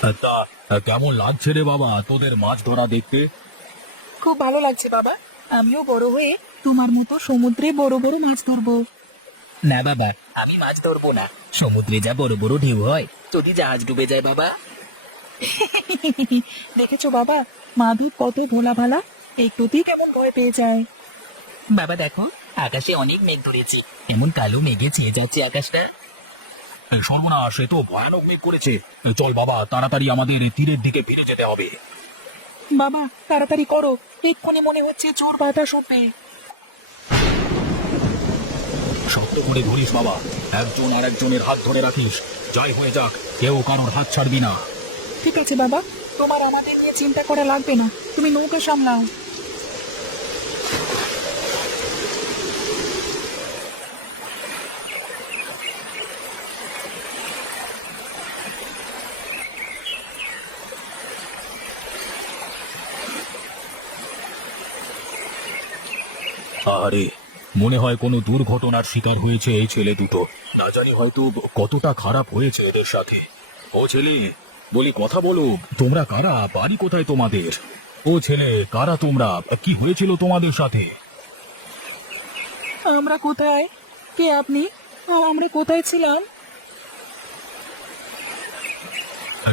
তা কেমন লাগছে রে বাবা তোদের মাছ ধরা দেখতে? খুব ভালো লাগছে বাবা। আমিও বড় হয়ে তোমার মতো সমুদ্রে বড় বড় মাছ ধরবো। না বাবা, আমি মাছ ধরবো না। সমুদ্রে যা বড় বড় ঢেউ হয়, যদি জাহাজ ডুবে যায় বাবা। দেখেছো বাবা, মাধব কত ভোলা ভালা, একটুতেই কেমন ভয় পেয়ে যায়। বাবা দেখো, আকাশে অনেক মেঘ ধরেছি। এমন কালো মেঘে ছেয়ে যাচ্ছে আকাশটা। সর্বনাশ, এ তো ভয়ানক মেঘ করেছে। চল বাবা, তাড়াতাড়ি আমাদের তীরের দিকে ফিরে যেতে হবে। বাবা তাড়াতাড়ি করো, এক্ষুনি মনে হচ্ছে জোর বাতাস উঠবে। শক্ত করে ধরিস বাবা, একজন আর একজনের হাত ধরে রাখিস। যাই হয়ে যাক, কেউ কারোর হাত ছাড়বি না। ঠিক আছে বাবা, তোমার আমাদের নিয়ে চিন্তা করা লাগবে না, তুমি নৌকা সামলাও। আরে, মনে হয় কোনো দুর্ঘটনার শিকার হয়েছে এই ছেলে দুটো। না জানি হয়তো কতটা খারাপ হয়েছে এদের সাথে। ও ছেলে, বলি কথা বলো, তোমরা কারা? বাড়ি কোথায় তোমাদের? ও ছেলে, কারা তোমরা? কি হয়েছিল তোমাদের সাথে? আমরা কোথায়? কে আপনি? আমরা কোথায় ছিলাম?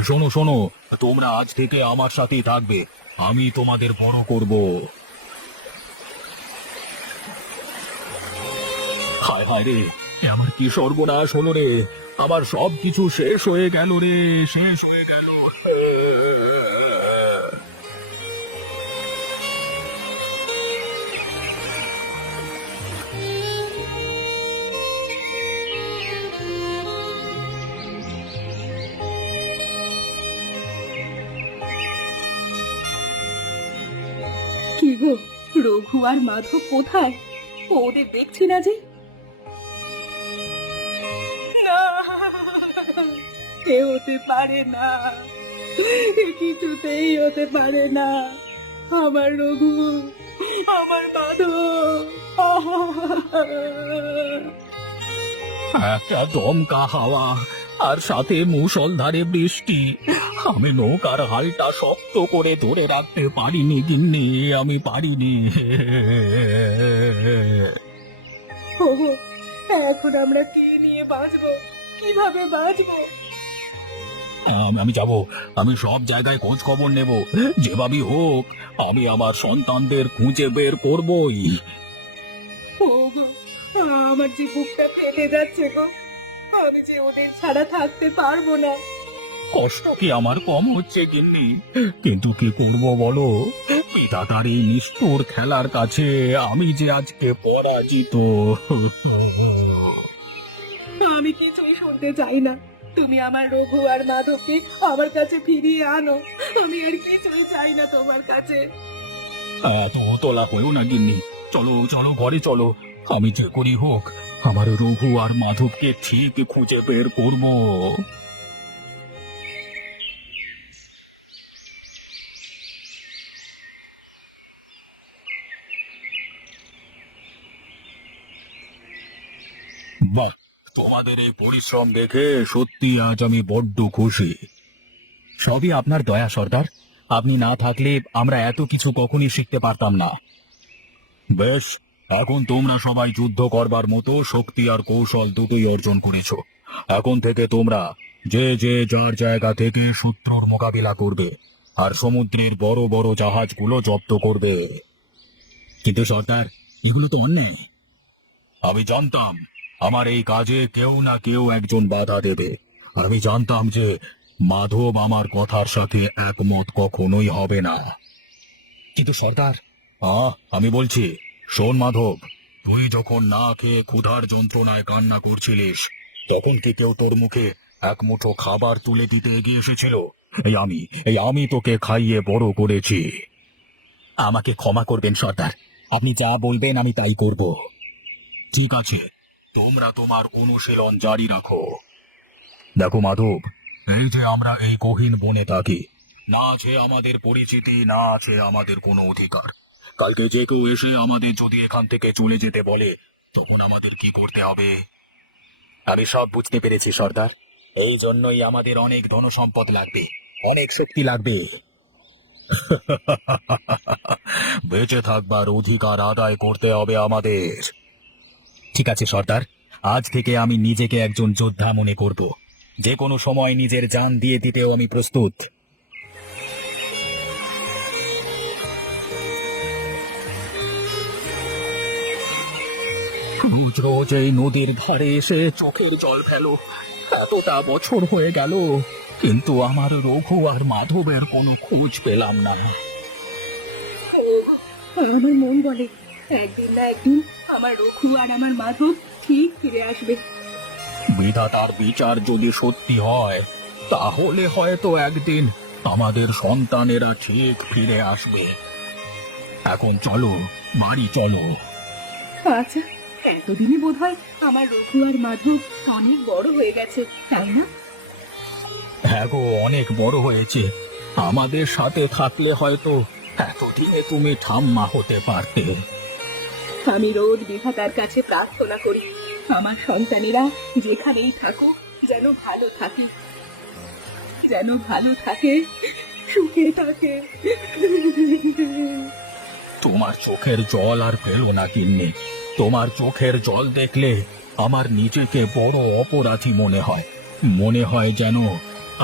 শোনো শোনো, তোমরা আজ থেকে আমার সাথেই থাকবে। আমি তোমাদের বড় করব। হায় হায় রে, আমার কি সর্বনাশ হলো রে! আমার সব কিছু শেষ হয়ে গেল রে, শেষ হয়ে গেল। কি গো, রঘু আর মাধব কোথায়? ওদের দেখছি না যে। এ হতে পারে না, এ কিছুতেই হতে পারে না। আমার রঘু, আমার মাধব। একটা দমকা হাওয়া আর সাথে মুষলধারে বৃষ্টি। আমি নৌকার হালটা শক্ত করে ধরে রাখতে পারিনি গিন্নি, আমি পারিনি। ওগো, এখন আমরা কি নিয়ে বাঁচবো? কিভাবে বাঁচবো? আমি যাব, আমি সব জায়গায় খোঁজ খবর নেব। যেভাবেই হোক আমি আমার সন্তানদের খুঁজে বের করবই। ওগো, আমার যে বুকটা ফেটে যাচ্ছে গো, আমি যে ওদের ছাড়া থাকতে পারবো না। কষ্ট কি আমার কম হচ্ছে গিন্নি? কিন্তু কি করব বলো, পিতাতার এই নিষ্ঠুর খেলার কাছে আমি যে আজকে পরাজিত। আমি কিছুই শুনতে চাই না। তুমি আমার রঘু আর মাধবকে আমার কাছে ফিরিয়ে আনো। আমি আর কিছুই চাই না তোমার কাছে। এত তোলা হয়েও না গিন্নি, চলো চলো ঘরে চলো। আমি যে করি হোক আমার রঘু আর মাধবকে ঠিক খুঁজে বের করব। বাহ, তোমাদের এই পরিশ্রম দেখে সত্যি আজ আমি বড্ড খুশি। সবই আপনার দয়া সর্দার। আপনি না থাকলে আমরা এত কিছু কখনই শিখতে পারতাম না। বেশ, এখন তোমরা সবাই যুদ্ধ করবার মতো শক্তি আর কৌশল দুটোই অর্জন করেছো। এখন থেকে তোমরা যে যে যার জায়গা থেকে শত্রুর মোকাবিলা করবে আর সমুদ্রের বড় বড় জাহাজগুলো জব্দ করবে। কিন্তু সর্দার, এগুলো তো অন্যায়। আমি জানতাম আমার এই কাজে কেউ না কেউ একজন বাধা দেবে। আর আমি জানতাম যে মাধব আমার কথার সাথে একমত কখনোই হবে না। কিন্তু সর্দার, আমি বলছি, শোন মাধব, তুই যখন না খেয়ে ক্ষুধার যন্ত্রণায় কান্না করছিলিস, তখন কি কেউ তোর মুখে এক মুঠো খাবার তুলে দিতে এগিয়ে এসেছিল? এই আমি তোকে খাইয়ে বড় করেছি। আমাকে ক্ষমা করবেন সর্দার। আপনি যা বলবেন আমি তাই করব। ঠিক আছে, তোমরা তোমার অনুশীলন জারি রাখো। দেখো মাধব, এই যে আমরা এই গহীন বনে থাকি, না আছে আমাদের পরিচিতি, না আছে আমাদের কোনো অধিকার। কালকে যে কেউ এসে আমাদের যদি এখান থেকে চলে যেতে বলে, তখন আমাদের কি করতে হবে? আমি সব বুঝতে পেরেছি সর্দার। এই জন্যই আমাদের অনেক ধনসম্পদ লাগবে, অনেক শক্তি লাগবে। বেঁচে থাকবার অধিকার আদায় করতে হবে আমাদের। ঠিক আছে সর্দার, আজ থেকে আমি নিজেকে একজন যোদ্ধা মনে করব। যে কোনো সময় নিজের জান দিয়ে দিতেও আমি প্রস্তুত। রোজ রোজ এই নদীর ধারে এসে চোখের জল ফেলো। এতটা বছর হয়ে গেল, কিন্তু আমার রঘু আর মাধবের কোনো খোঁজ পেলাম না। আমার মন বলে একদিন না একদিন আমার রঘু আর আমার মাধব ঠিক ফিরে আসবে। বিধাতার বিচার যদি সত্যি হয়, তাহলে হয়তো একদিন আমাদের সন্তানেরা ঠিক ফিরে আসবে। এখন চলো, বাড়ি চলো। আচ্ছা, এতদিনে বোধ হয় আমার রঘু আর মাধব অনেক বড় হয়ে গেছে, তাই না? হ্যাঁ গো, অনেক বড় হয়েছে। আমাদের সাথে থাকলে হয়তো এতদিনে তুমি ঠাম্মা হতে পারতে। আমি রোজ বিধাতার কাছে প্রার্থনা করি আমার সন্তানেরা যেখানেই থাকুক যেন ভালো থাকে, যেন ভালো থাকে, সুখে থাকে। তোমার চোখের জল আর পেলো না কিন্নি। তোমার চোখের জল দেখলে আমার নিজেকে বড় অপরাধী মনে হয়। মনে হয় যেন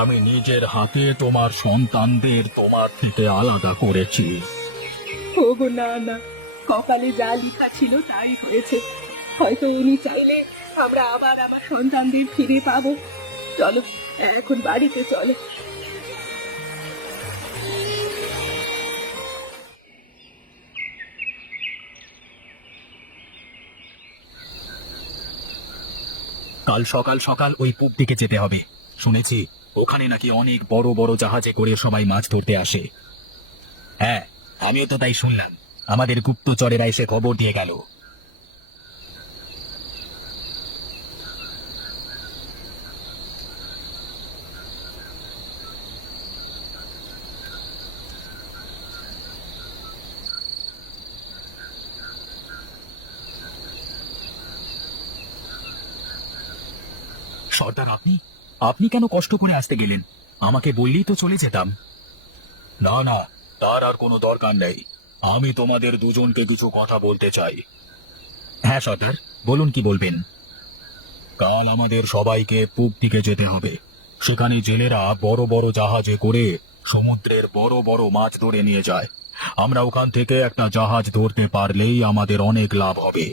আমি নিজের হাতে তোমার সন্তানদের তোমার থেকে আলাদা করেছি। ওগো না না, কপালে যা লেখা ছিল তাই হয়েছে। হয়তো উনি চাইলে আমরা আবার আমার সন্তানদের ফিরে পাবো। চলো এখন বাড়িতে চলো। কাল সকাল সকাল ওই পূব দিকে যেতে হবে। শুনেছি ওখানে নাকি অনেক বড় বড় জাহাজে করে সবাই মাছ ধরতে আসে। হ্যাঁ, আমিও তো তাই শুনলাম। আমাদের গুপ্তচরেরা এসে খবর দিয়ে গেল। সর্দার, আপনি আপনি কেন কষ্ট করে আসতে গেলেন? আমাকে বললেই তো চলে যেতাম। না না, তার আর কোনো দরকার নেই। আমি তোমাদের দুজনকে কিছু কথা বলতে চাই। হ্যাঁ সর্দার, বলুন কি বলবেন। কাল আমাদের সবাইকে পূব দিকে যেতে হবে। সেখানে জেলেরা বড় বড় জাহাজে করে সমুদ্রের বড় বড় মাছ ধরে নিয়ে যায়। আমরা ওখান থেকে একটা জাহাজ ধরতে পারলেই আমাদের অনেক লাভ হবে।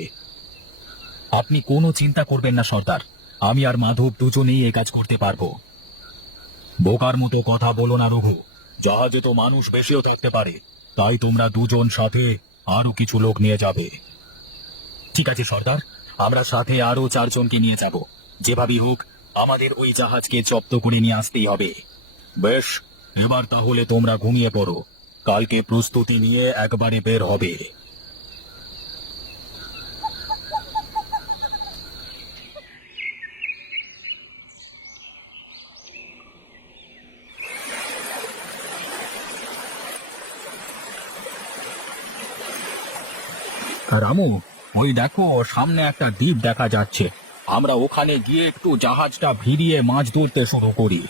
আপনি কোনো চিন্তা করবেন না সর্দার, আমি আর মাধব দুজনেই এ কাজ করতে পারবো। বোকার মতো কথা বলো না রঘু। জাহাজে তো মানুষ বেশিও থাকতে পারে, তাই তোমরা দুজন সাথে আরো কিছু লোক নিয়ে যাবে। ঠিক আছে সর্দার, আমরা সাথে আরো 4 জনকে নিয়ে যাব। যেভাবেই হোক আমাদের ওই জাহাজকে জব্দ করে নিয়ে আসতেই হবে। বেশ, এবার তাহলে তোমরা ঘুমিয়ে পড়ো। কালকে প্রস্তুতি নিয়ে একবারে বের হবে। রামু, ওই দেখো সামনে একটা দ্বীপ দেখা যাচ্ছে। আমরা ওখানে গিয়ে একটু জাহাজটা ভিড়িয়ে মাছ ধরতে শুরু করি।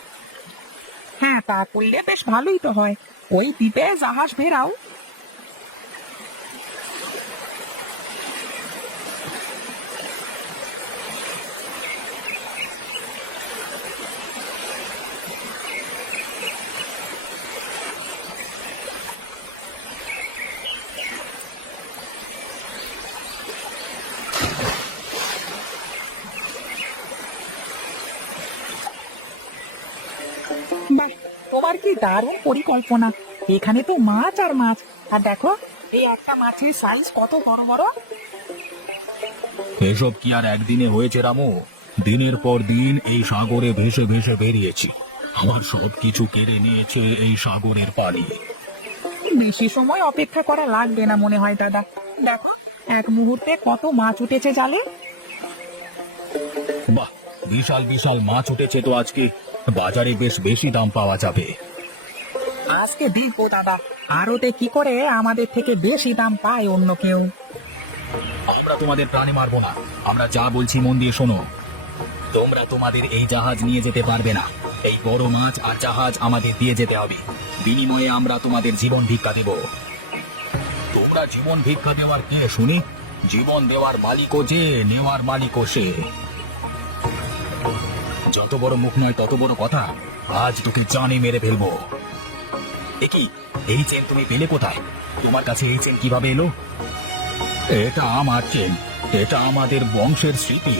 হ্যাঁ, তা করলে বেশ ভালোই তো হয়। ওই দ্বীপে জাহাজ ভেড়াও। বাহ, তোমার কি দারুণ পরিকল্পনা। এখানে তো মাছ আর মাছ। আর দেখো, এই একটা মাছের সাইজ কত বড় বড়। এসব কি আর একদিনে হয়েছে রামু? দিনের পর দিন এই সাগরে ভেসে ভেসে বেরিয়েছি। আমার সবকিছু কেড়ে নিয়েছে এই সাগরের পানি। বেশি সময় অপেক্ষা করা লাগবে না মনে হয় দাদা। দেখো, এক মুহূর্তে কত মাছ উঠেছে জালে। বাহ, বিশাল বিশাল মাছ উঠেছে তো আজকে। বাজারে বেশ বেশি দাম পাওয়া যাবে। আজকে দেখবো দাদা, আরতে কি করে আমাদের থেকে বেশি দাম পায় অন্য কেউ। আমরা তোমাদের প্রাণে মারবো না। আমরা যা বলছি মন দিয়ে শোনো। তোমরা তোমাদের এই জাহাজ নিয়ে যেতে পারবে না। এই বড় মাছ আর জাহাজ আমাদের দিয়ে যেতে হবে। বিনিময়ে আমরা তোমাদের জীবন ভিক্ষা দেব। তোমরা জীবন ভিক্ষা দেওয়ার কে শুনি? জীবন দেওয়ার মালিকও যে, নেওয়ার মালিকও সে। যত বড় মুখ নয় তত বড় কথা। আজ তোকে জানে মেরে ফেলবো। দেখি, এই চেন তুমি পেলে কোথায়? তোমার কাছে এই চেন কিভাবে এলো? এটা আমার চেন, এটা আমাদের বংশের স্মৃতি।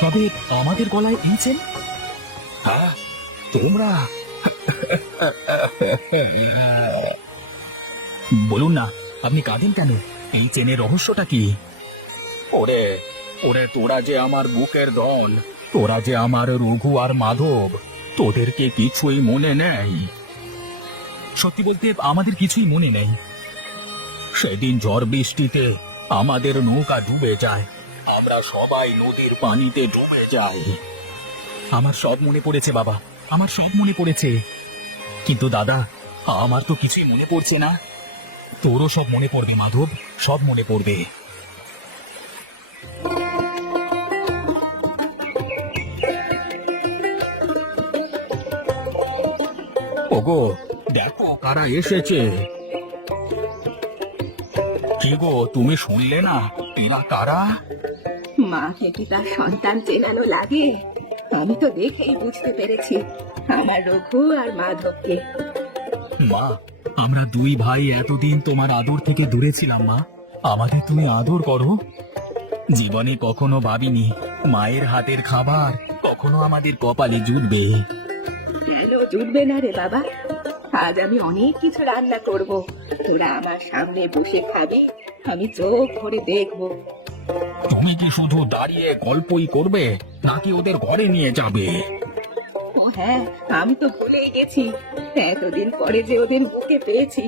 তবে আমাদের গলায় এই চেন? হ্যাঁ, তোমরা বলুন না, আপনি কাঁদেন কেন? এই চেনের রহস্যটা কি? ওরে ওরে, তোরা যে আমার বুকের দল, তোরা যে আমার রঘু আর মাধব, তোদেরকে কিছুই মনে নেই। সত্যি বলতে আমাদের কিছুই মনে নেই। সেদিন ঝড় বৃষ্টিতে আমাদের নৌকা ডুবে যায়, আমরা সবাই নদীর পানিতে ডুবে যাই। আমার সব মনে পড়েছে বাবা, আমার সব মনে পড়েছে। কিন্তু দাদা, আমার তো কিছুই মনে পড়ছে না। তোরও সব মনে পড়বে মাধব, সব মনে পড়বে। ওগো, দেখো কারা এসেছে। কি গো, তুমি শুনলে না? এরা কারা? মাকে কি তার সন্তান চেনানো লাগে? আমি তো দেখেই বুঝতে পেরেছি আমার রঘু আর মাধবকে। মা, আমরা দুই ভাই এতদিন তোমার আদর থেকে দূরে ছিলাম মা। আমাদের তুমি আদর করো। জীবনে কখনো ভাবিনি মায়ের হাতের খাবার কখনো আমাদের কপালে জুটবে। কেন জুটবে না রে বাবা? আজ আমি অনেক কিছু রান্না করব, তোরা আমার সামনে বসে খাবি, আমি চোখ ভরে দেখবো। তুমি কি শুধু দাঁড়িয়ে গল্পই করবে, নাকি ওদের ঘরে নিয়ে যাবে? ও হ্যাঁ, আমি তো ভুলেই গেছি, এতদিন পরে যে ওদের বুকে পেয়েছি,